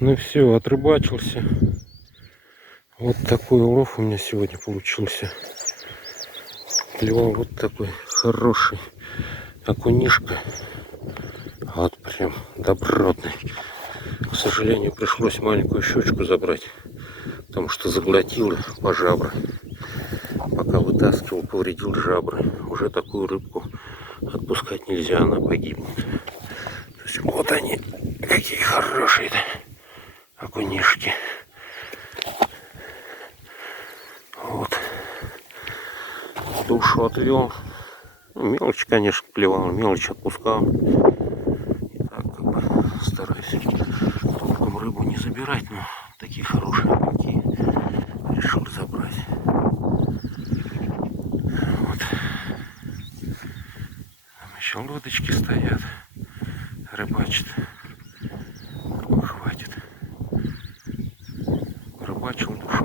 Ну все, отрыбачился. Вот такой улов у меня сегодня получился. Клевал вот такой хороший окунишка. Вот прям добротный. К сожалению, пришлось маленькую щучку забрать, потому что заглотила по жабры. Пока вытаскивал, повредил жабры. Уже такую рыбку отпускать нельзя, она погибнет. То есть вот они, какие хорошие окунишки. Вот. Душу отвел. Ну, мелочь, конечно, клевал, мелочь отпускал. И так как бы стараюсь толком рыбу не забирать, но такие хорошие рыбки решил забрать. Вот. Там еще лодочки стоят, рыбачат. Хватит. Рыбачил душу.